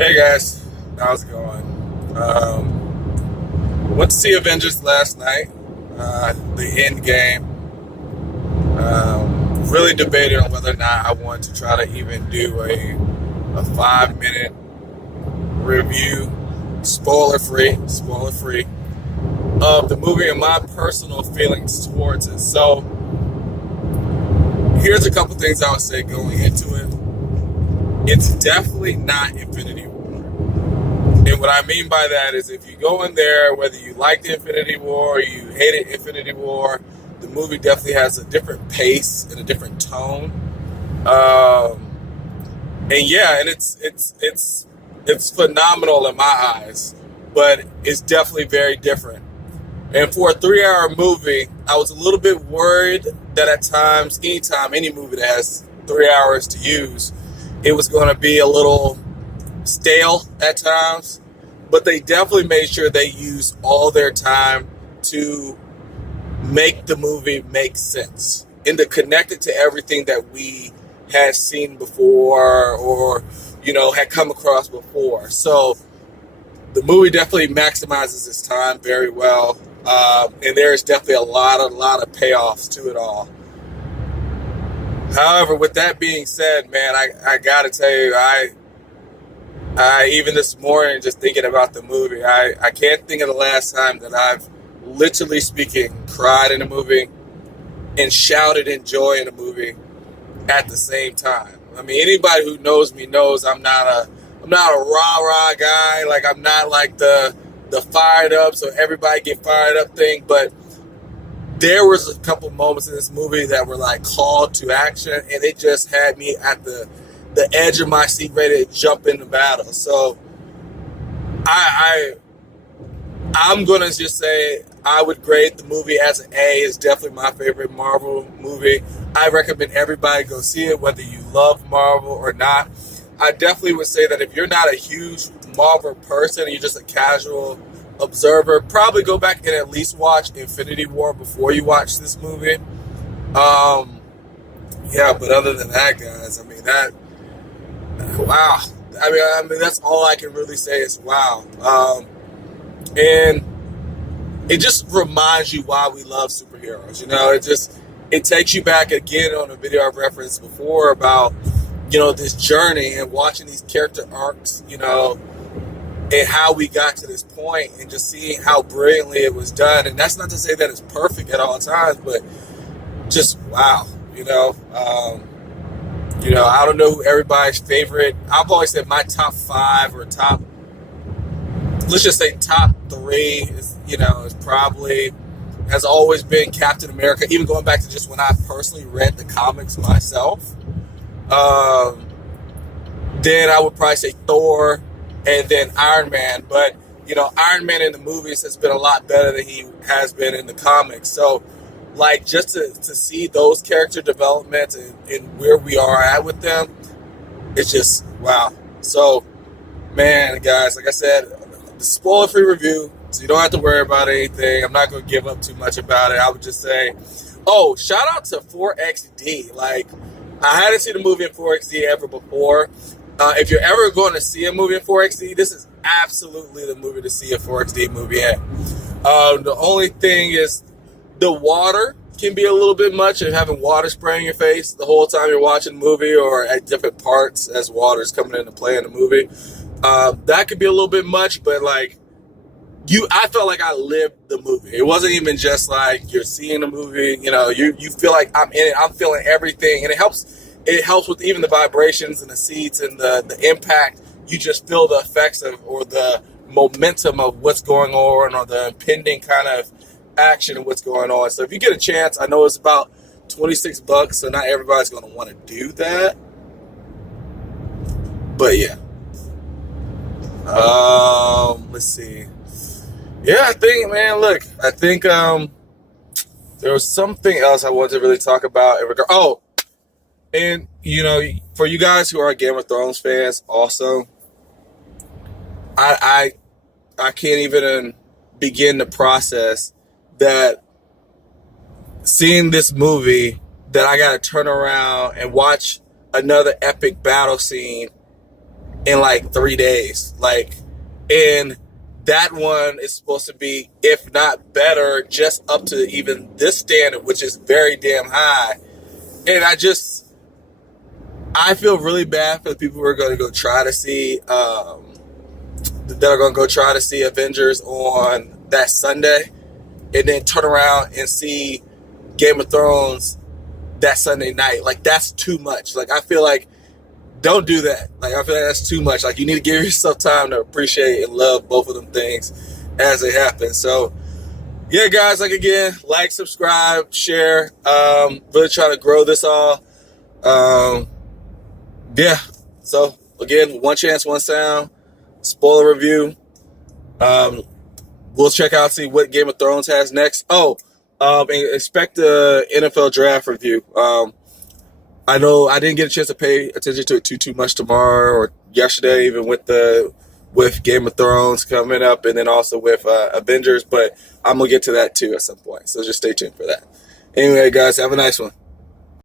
Hey guys, how's it going? Went to see Avengers last night, the end game. Really debated on whether or not I want to try to even do a 5 minute review, spoiler free, of the movie and my personal feelings towards it. So here's a couple things I would say going into it. It's definitely not Infinity War. And what I mean by that is if you go in there, whether you like the Infinity War or you hated Infinity War, the movie definitely has a different pace and a different tone. Um, and yeah, and it's phenomenal in my eyes, but it's definitely very different. And for a 3 hour movie, I was a little bit worried that at times, anytime, any movie that has 3 hours to use, it was going to be a little stale at times. But they definitely made sure they used all their time to make the movie make sense and to connect it to everything that we had seen before or, had come across before. So the movie definitely maximizes its time very well. And there's definitely a lot of payoffs to it all. However, with that being said, man, I gotta tell you, I even this morning just thinking about the movie, I can't think of the last time that I've literally speaking cried in a movie and shouted in joy in a movie at the same time. I mean, anybody who knows me knows I'm not a rah-rah guy. Like, I'm not like the fired up, so everybody get fired up thing. But there was a couple moments in this movie that were like called to action, and it just had me at the edge of my seat, ready to jump into battle. So I'm gonna just say I would grade the movie as an A. It's definitely my favorite Marvel movie. I recommend everybody go see it, whether you love Marvel or not. I definitely would say that if you're not a huge Marvel person and you're just a casual observer, probably go back and at least watch Infinity War before you watch this movie. Yeah, but other than that, guys, I mean wow. I mean that's all I can really say is wow. And it just reminds you why we love superheroes. It takes you back again on a video I've referenced before about this journey and watching these character arcs, and how we got to this point and just seeing how brilliantly it was done. And that's not to say that it's perfect at all times, but just wow, I don't know who everybody's favorite. I've always said my top five or let's just say top three is probably has always been Captain America, even going back to just when I personally read the comics myself. Then I would probably say Thor and then Iron Man. But, Iron Man in the movies has been a lot better than he has been in the comics. So, like, just to see those character developments and where we are at with them, it's just, wow. So, man, guys, like I said, the spoiler-free review, so you don't have to worry about anything. I'm not going to give up too much about it. I would just say, shout out to 4XD. Like, I hadn't seen a movie in 4XD ever before. If you're ever going to see a movie in 4XD, this is absolutely the movie to see a 4XD movie at. The only thing is the water can be a little bit much, and having water spraying your face the whole time you're watching the movie or at different parts as water's coming into play in the movie. That could be a little bit much, but like I felt like I lived the movie. It wasn't even just like you're seeing the movie, you feel like I'm in it. I'm feeling everything, and it helps with even the vibrations and the seats and the impact. You just feel the effects of or the momentum of what's going on or the impending kind of action and what's going on. So if you get a chance, I know it's about $26, so not everybody's going to want to do that. But yeah. Let's see. Yeah, I think there was something else I wanted to really talk about in regard. And for you guys who are Game of Thrones fans, also, I can't even begin to process that seeing this movie that I got to turn around and watch another epic battle scene in like 3 days. Like, and that one is supposed to be, if not better, just up to even this standard, which is very damn high. And I feel really bad for the people who are going to go try to see, that are going to go try to see Avengers on that Sunday, and then turn around and see Game of Thrones that Sunday night. Like, that's too much. Like, I feel like, don't do that. Like, I feel like that's too much. Like, you need to give yourself time to appreciate and love both of them things as they happen. So, yeah, guys, like, again, like, subscribe, share. Really trying to grow this all. Yeah. So, again, one chance, one sound. Spoiler review. We'll check out, see what Game of Thrones has next. And expect the NFL draft review. I know I didn't get a chance to pay attention to it too much tomorrow or yesterday, even with Game of Thrones coming up, and then also with Avengers. But I'm gonna get to that too at some point. So just stay tuned for that. Anyway, guys, have a nice one.